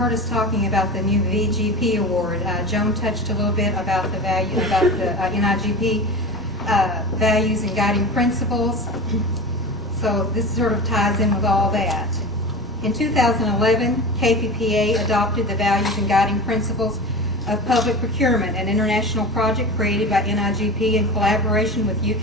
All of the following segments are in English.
heard us talking about the new VGP award. Joan touched a little bit about the value, about the NIGP values and guiding principles. So this sort of ties in with all that. In 2011, KPPA adopted the values and guiding principles of public procurement, an international project created by NIGP in collaboration with the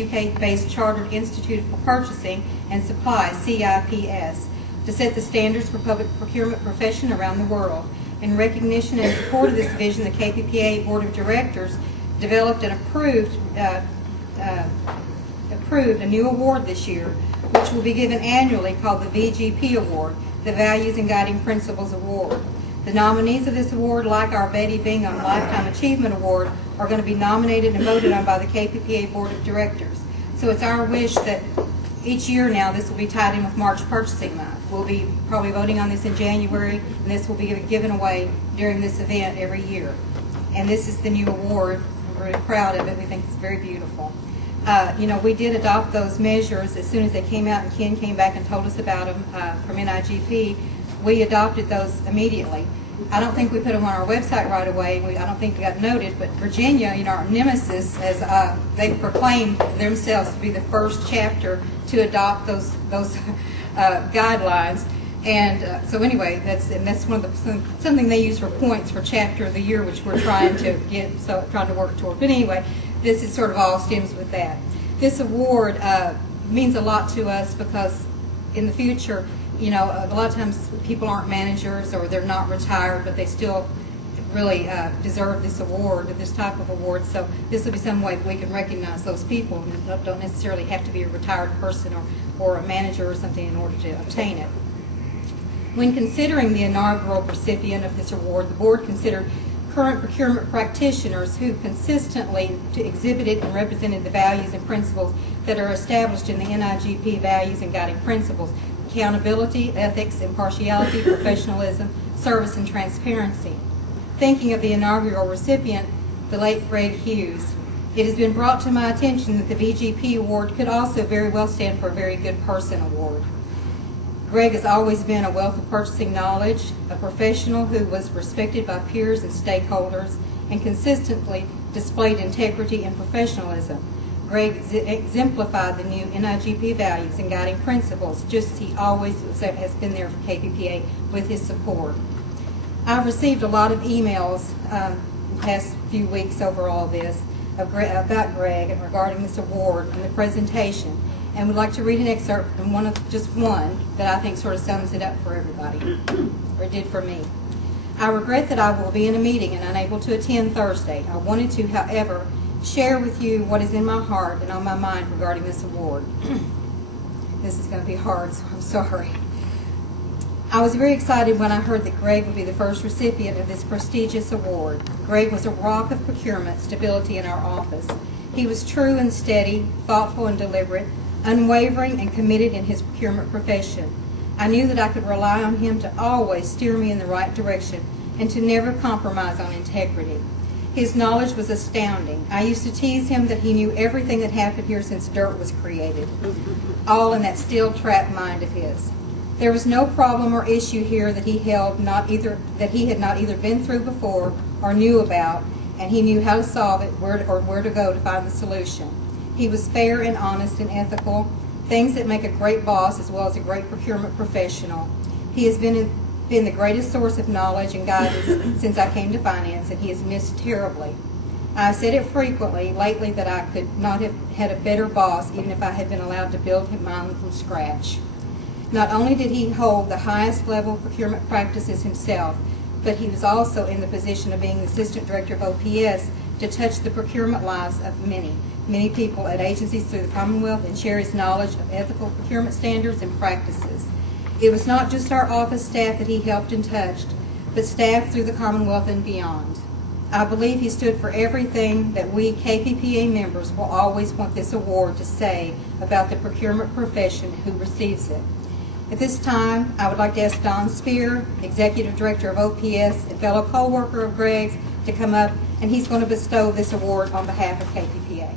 UK-based Chartered Institute for Purchasing and Supply, CIPS, to set the standards for public procurement profession around the world. In recognition and support of this vision, the KPPA Board of Directors developed and approved a new award this year, which will be given annually, called the VGP Award, the Values and Guiding Principles Award. The nominees of this award, like our Betty Bingham Lifetime Achievement Award, are going to be nominated and voted on by the KPPA Board of Directors. So it's our wish that each year now this will be tied in with March Purchasing Month. We'll be probably voting on this in January, and this will be given away during this event every year. And this is the new award. We're really proud of it. We think it's very beautiful. You know, we did adopt those measures as soon as they came out, and Ken came back and told us about them from NIGP. We adopted those immediately. I don't think we put them on our website right away. I don't think they got noted, but Virginia, you know, our nemesis, as they proclaimed themselves to be the first chapter to adopt those guidelines. And so anyway, that's one of the something they use for points for chapter of the year, which we're trying to trying to work toward. But anyway, this is sort of all stems with that. This award means a lot to us because in the future, you know, a lot of times people aren't managers or they're not retired, but they still really deserve this award, this type of award. So this will be some way that we can recognize those people and don't necessarily have to be a retired person or a manager or something in order to obtain it. When considering the inaugural recipient of this award, the board considered current procurement practitioners who consistently exhibited and represented the values and principles that are established in the NIGP values and guiding principles: accountability, ethics, impartiality, professionalism, service, and transparency. Thinking of the inaugural recipient, the late Greg Hughes, it has been brought to my attention that the VGP award could also very well stand for a very good person award. Greg has always been a wealth of purchasing knowledge, a professional who was respected by peers and stakeholders, and consistently displayed integrity and professionalism. Greg exemplified the new NIGP values and guiding principles, just as he always has been there for KPPA with his support. I've received a lot of emails in the past few weeks over all this about Greg and regarding this award and the presentation, and would like to read an excerpt from just one that I think sort of sums it up for everybody, or it did for me. I regret that I will be in a meeting and unable to attend Thursday. I wanted to, however, share with you what is in my heart and on my mind regarding this award. This is going to be hard, so I'm sorry. I was very excited when I heard that Greg would be the first recipient of this prestigious award. Greg was a rock of procurement stability in our office. He was true and steady, thoughtful and deliberate, unwavering and committed in his procurement profession. I knew that I could rely on him to always steer me in the right direction and to never compromise on integrity. His knowledge was astounding. I used to tease him that he knew everything that happened here since dirt was created, all in that steel trap mind of his. There was no problem or issue here that he held that he had not either been through before or knew about, and he knew how to solve it, where to go to find the solution. He was fair and honest and ethical, things that make a great boss as well as a great procurement professional. He has been the greatest source of knowledge and guidance since I came to finance, and he is missed terribly. I've said it frequently lately that I could not have had a better boss even if I had been allowed to build him mine from scratch. Not only did he hold the highest level of procurement practices himself, but he was also in the position of being the Assistant Director of OPS to touch the procurement lives of many people at agencies through the Commonwealth and share his knowledge of ethical procurement standards and practices. It was not just our office staff that he helped and touched, but staff through the Commonwealth and beyond. I believe he stood for everything that we KPPA members will always want this award to say about the procurement profession who receives it. At this time, I would like to ask Don Spear, Executive Director of OPS and fellow co-worker of Greg's, to come up, and he's going to bestow this award on behalf of KPPA.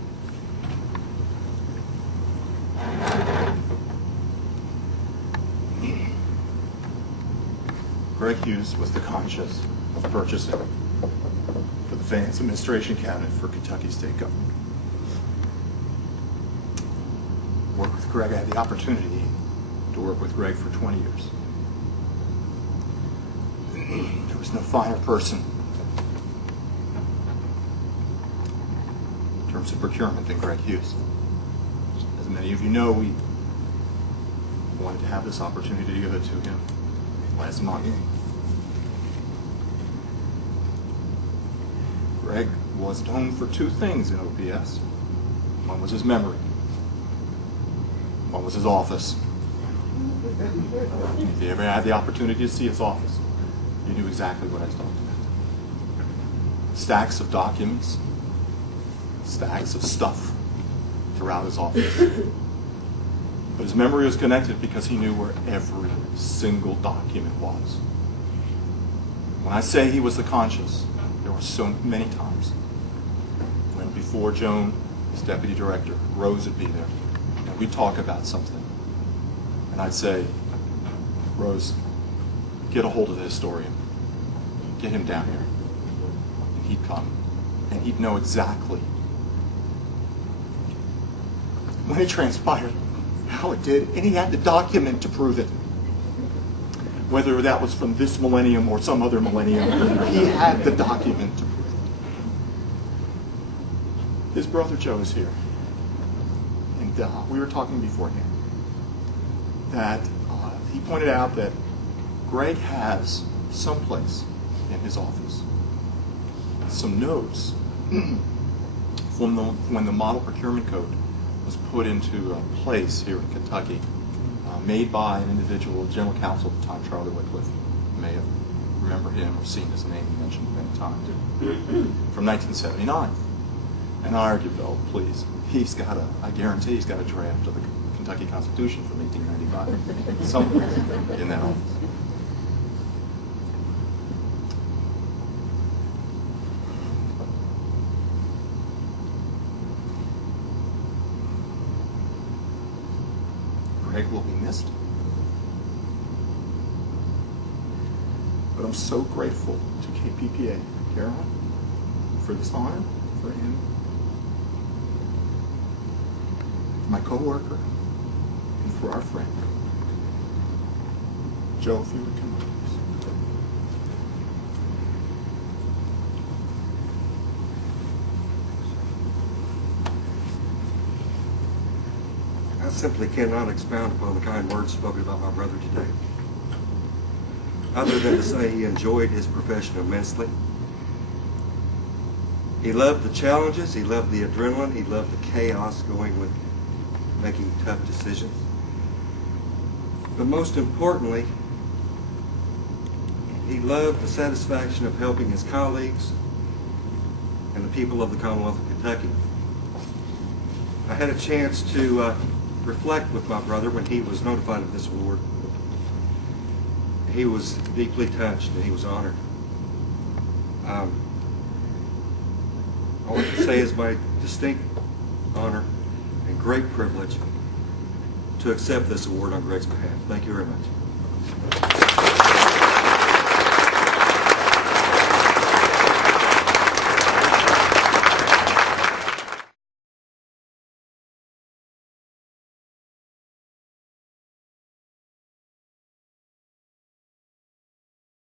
Greg Hughes was the conscience of purchasing for the Finance Administration Cabinet for Kentucky State Government. Worked with Greg, I had the opportunity to work with Greg for 20 years. There was no finer person in terms of procurement than Greg Hughes. As many of you know, we wanted to have this opportunity to give it to him last month. Greg was known for two things in OPS. One was his memory. One was his office. If you ever had the opportunity to see his office, you knew exactly what I was talking about. Stacks of documents, stacks of stuff throughout his office. But his memory was connected because he knew where every single document was. When I say he was the conscious, there were so many times when before Joan, his deputy director, Rose would be there, and we'd talk about something. And I'd say, Rose, get a hold of the historian. Get him down here. And he'd come. And he'd know exactly when it transpired, how it did, and he had the document to prove it. Whether that was from this millennium or some other millennium, he had the document to prove it. His brother Joe is here. And we were talking beforehand that he pointed out that Greg has someplace in his office some notes from when the model procurement code was put into place here in Kentucky, made by an individual, general counsel at the time, Charlie Wycliffe. You may have remember him or seen his name mentioned many times, from 1979. And I argued, oh, please, he's got I guarantee he's got a draft of the Kentucky Constitution from 1895, somewhere in that office. Greg will be missed. But I'm so grateful to Kppa, Carolyn, for this honor, for him, for my co-worker, and for our friend. Joe, if you would come up, please. I simply cannot expound upon the kind words spoken about my brother today, other than to say he enjoyed his profession immensely. He loved the challenges, he loved the adrenaline, he loved the chaos going with making tough decisions. But most importantly, he loved the satisfaction of helping his colleagues and the people of the Commonwealth of Kentucky. I had a chance to reflect with my brother when he was notified of this award. He was deeply touched and he was honored. I want to say it's my distinct honor and great privilege to accept this award on Greg's behalf. Thank you very much.